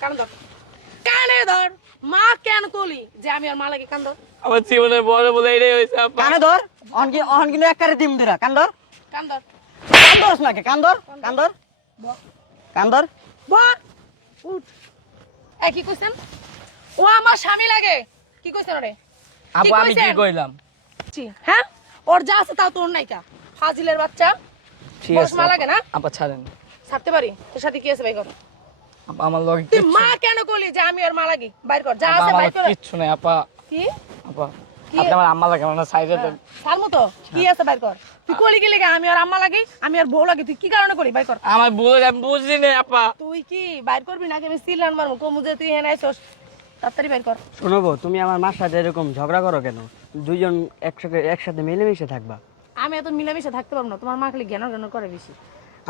কান ধর। কানে ধর। মা কেন কলি যে আমি আর মা লাগে কান ধর। আমার জীবনের বড় বলে এটাই হয়েছে কানে ধর। অন কি অন কিন্তু দিম দিরা কান ধর। কান ধর। কান ধরস কান ধর। কান ধর। কান ধর। বল উঠ। এই কি কইছেন? ও আমার স্বামী লাগে। কি কইছেন রে আপু আমি কি কইলাম? হ্যাঁ? ওর যা আছে তাও তোর নাইকা ফাজিলের বাচ্চা। ঠিক আছে মা আপা। লাগে না? আপা ছাড়েন। ছাড়তে পারি? তোর সাথে কি আছে ভাই আপা আমার লগে তুই মা কেন কলি? যে আমি আর মা লাগি। বাইর কর যা আছে বাইর কর। কিচ্ছু নাই আপা। কি? আপা আপনি আমার আম্মা লাগে আমার সাইডে দেন। তার মতো কি আছে বাইর কর। তুই কলি গেলি আমি আর আম্মা লাগি আমি আর বউ লাগি তুই কি কারণে করি বাইর কর। আমার বুঝে আমি বুঝি না আপা। তুই কি বাইর করবি নাকি? আমি সিলান মারবো কমু যে তুই এনে আইছস। তাড়াতাড়ি বাইর কর। শোনবো তুমি আমার মার সাথে এরকম ঝগড়া করো কেন? দুইজন একসাথে একসাথে মিলেমিশে থাকবা। আমি এত মিলেমিশে থাকতে পারব না তোমার মা খালি জ্ঞান জ্ঞান করে বেশি?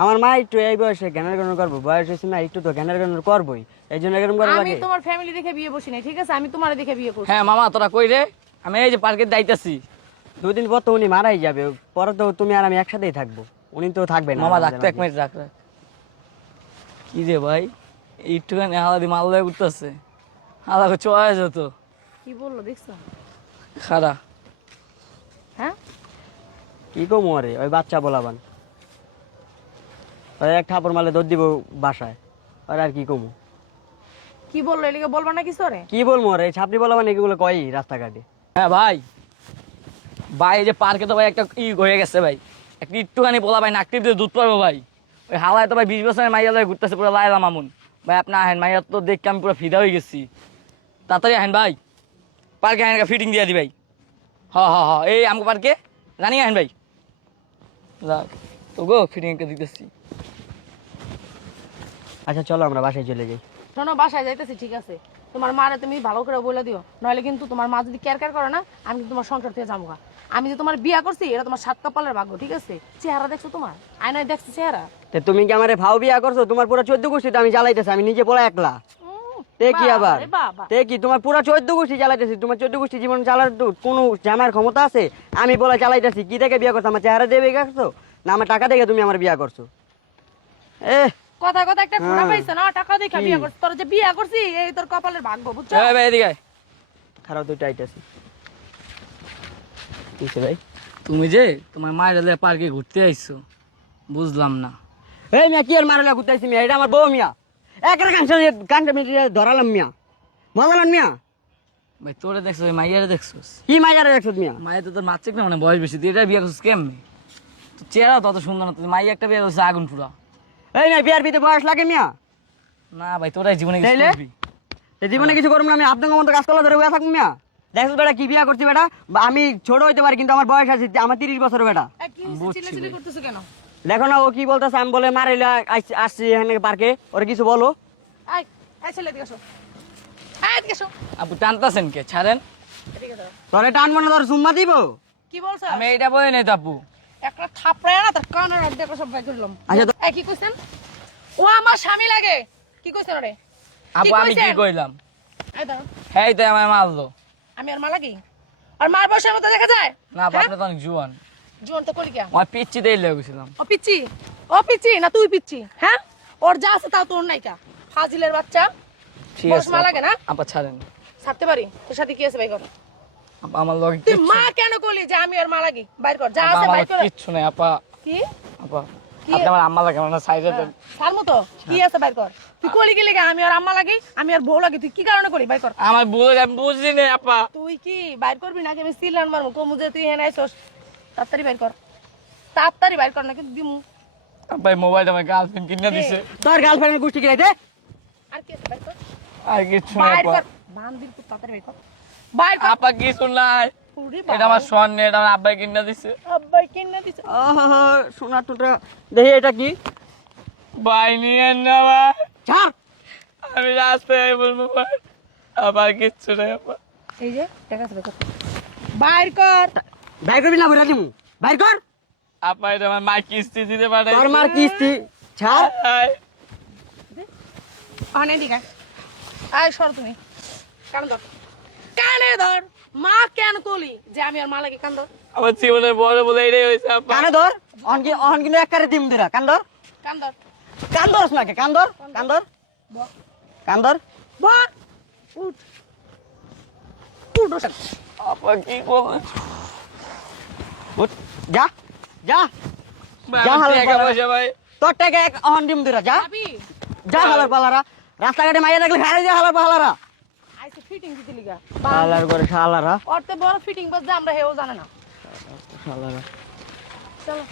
আমার মা একটু এই বয়সে জ্ঞানের গণন করব বয়স হয়েছে না একটু তো জ্ঞানের গণন করবোই। এই জন্য এরকম করা আমি লাগে। তোমার ফ্যামিলি দেখে বিয়ে বসি নাই ঠিক আছে? আমি তোমার দেখে বিয়ে করছি। হ্যাঁ মামা তোরা কই রে? আমি এই যে পার্কে যাইতাছি। দুদিন পর তো উনি মারাই যাবে পরে তো তুমি আর আমি একসাথেই থাকব। উনি তো থাকবে না মামা রাখতো এক মিনিট রাখ রাখ কি রে ভাই একটুখানি আলাদি মাল উঠতেছে আলাদা চয়ে যেত কি বলল দেখছ? খারা হ্যাঁ? কি কমু আরে ওই বাচ্চা বলাবান। এক ঠাপর মালে দৌড় দিব বাসায়। আর আর কি কমু? কি বলল এলিকে? বলবা না কিছু রে কি বলব রে ছাপড়ি বলাবান এগুলো কই রাস্তাঘাটে? হ্যাঁ ভাই। ভাই এই যে পার্কে তো ভাই একটা ই হয়ে গেছে ভাই। একটা একটুখানি বলা ভাই নাকটি দিয়ে দুধ পারব ভাই। ওই হালায় তো ভাই বিশ বছরের মাইয়া লাগে ঘুরতেছে পুরো লাইলা মামুন। ভাই আপনি আহেন মাইয়া তো দেখে আমি পুরো ফিদা হয়ে গেছি। তাড়াতাড়ি আহেন ভাই। পার্কে আহেন ফিটিং দিয়ে দি ভাই। হ হ হ। এই আমাকে পার্কে। জানি আহেন ভাই। রাখ তো গো ফিটিং দিতেছি। আচ্ছা চলো আমরা বাসায় চলে যাই। শোনো বাসায় যাইতেছি ঠিক আছে। তোমার মারে তুমি ভালো করে বলে দিও। নইলে কিন্তু তোমার মা যদি কেয়ার কেয়ার করে না আমি কিন্তু তোমার সংসার থেকে যাব আমি যে তোমার বিয়া করছি এটা তোমার সাত কপালের ভাগ্য ঠিক আছে? চেহারা দেখছ তোমার? আয়নায় দেখছ চেহারা। তে তুমি কি আমারে ভাও বিয়া করছ? তোমার পুরো চোদ্দ গোষ্ঠী আমি জ্বালাইতেছি আমি নিজে বলা একলা। তে কি আবার? তে কি তোমার পুরো চোদ্দ গোষ্ঠী চালাইতেছি তোমার চোদ্দ গোষ্ঠী জীবন তো কোনো জামার ক্ষমতা আছে? আমি বলে চালাইতেছি কি দেখে বিয়া করছ? আমার চেহারা দেবে গেছো না আমার টাকা দেখে তুমি আমার বিয়া করছ? এ কথা কথা একটা ফোনা হ্যাঁ। পাইছে না টাকা দেখা বিয়া করছি। তোর যে বিয়া করছি এই তোর কপালের ভাগ্য বুঝছ? এই ভাই এদিকে আয়। খারাপ দুইটা আইতেছি কিসে ভাই? তুমি যে তোমার মায়ের পার্কে ঘুরতে আইছো বুঝলাম না। এই মিয়া কি আর মারালা ঘুরতেছি মিয়া? এটা আমার বউ মিয়া। একের কাঞ্চা কাঞ্চা মিটিয়ে ধরালাম মিয়া। মজালাম মিয়া। ভাই তোরে দেখছ ওই মাইয়ারে দেখছোস? কি মাইয়ারে দেখছ মিয়া? মায়ের তো তোর মারছে না মানে বয়স বেশি। তুই এটা বিয়ে করছিস কেমনি? তো চেহারা তত সুন্দর না। তুই মাই একটা বিয়ে করছিস আগুন পুরা এই মিয়া বিয়ার বিতে বয়স লাগে মিয়া। না ভাই তোরাই জীবনে কিছু করবি। এই জীবনে কিছু করব না আমি আপনার মতো কাজ করলে ধরে বয়ে থাকব মিয়া। দেখছ বেটা কি বিয়া করছি বেটা? আমি ছোট হইতে পারি কিন্তু আমার বয়স আছে আমার তিরিশ বছর বেটা। দেখো না ও কি বলতেছে আমি বলে মারাইলে আসছি এখানে পার্কে ওরা কিছু বলো। আপু টানতাছেন কে? ছাড়েন। তোরে টানবো না তোর সুম্মা দিব। কি বলছো? আমি এইটা বলি নাই তো আপু। একটা থাপড়ায় না তার কানের অর্ধেক সব বাই করলাম আচ্ছা তো- কি কইছেন? ও আমার স্বামী লাগে। কি কইছেন রে আপু আমি কি কইলাম? এই দাঁড়াও হ্যাঁ তাই আমায় মারলো আমি আর মা লাগি? আর মার বয়সের মতো দেখা যায়? না আপু আপনি তো অনেক জুয়ান। জীবন তো করি কে আমার পিচ্ছি দিয়ে লেগেছিলাম ও পিচ্ছি? ও পিচ্ছি? না তুই পিচ্ছি? হ্যাঁ? ওর যা আছে তাও তোর নাইকা। ফাজিলের বাচ্চা। ঠিক আছে মা লাগে না? আপা ছাড়েন। ছাড়তে পারি? তোর সাথে কি আছে ভাই কর। আমার লগে তুই মা কেন কলি যে আমি আর মা লাগি। বাইর কর যা আছে বাইর কর। কিচ্ছু নাই আপা। কি? আপা আপনি আমার আম্মা লাগে আমার সাইডে তার মতো? কি আছে বাইর কর। তুই কলি গেলি আমি আর আম্মা লাগি আমি আর বউ লাগি তুই কি কারণে করি বাইর কর। আমার বুঝে আমি বুঝি না আপা। তুই কি বাইর করবি নাকি? আমি সিলান কমু যে তুই এনে আইছস তাড়াতাড়ি বাইর কর। তাড়াতাড়ি বাইর কর না কিন্তু দিমু। ভাই মোবাইল আমার গার্লফ্রেন্ড কিনে দিছে। তোর গার্লফ্রেন্ডের গোষ্ঠী কিনে দে। আর কি আছে বাইর কর? আর কিচ্ছু নাই বাইর কর। বান্দির পুত তাড়াতাড়ি বাইর কর। আপা নাই। পুরি এটা আমার স্বর্ণ এটা আমার আব্বাই কিনে দিছে। আব্বাই কিনে দিছে। সোনা টুটা দেখি এটা কি? ভাই নিয়ে না ভাই। ছাড়। আমি রাস্তায় বলব ভাই। আবার কিচ্ছু নাই আপা। এই যে টাকা আছে বাইর বাইর কর। বাইর করবি না বলে দিমু। বাইর কর। আপা এটা আমার মা কিস্তি দিতে পারে তোর মার কিস্তি। ছাড়। অনে দিকে। আয় সর তুমি। কান ধর কানে ধর। মা কেন কলি? যে আমি আর মা লাগে কান ধর। আমার জীবনের বড় বলে এটাই হয়েছে আপা কানে ধর। অন কি অন কিন্তু একবারে দিম দিরা কান ধর। কান ধর। কান ধরস নাকি কান ধর। কান ধর। ব- কান্দর বল। উঠ। উঠ ওঠেন আপা কি উঠ, যা। যা। যা হালার পালারা। ভাই। তোর টাকা এক অহন ডিম দিরা যা। যা হালার পালারা। রাস্তাঘাটে মাইয়া দেখলে হারে যা হালার পালারা। ফিটিং দিতে লিগা। হালার করে শালারা। অর্থে বড় ফিটিং বাজে আমরা হেও জানে না। শালারা। চলো।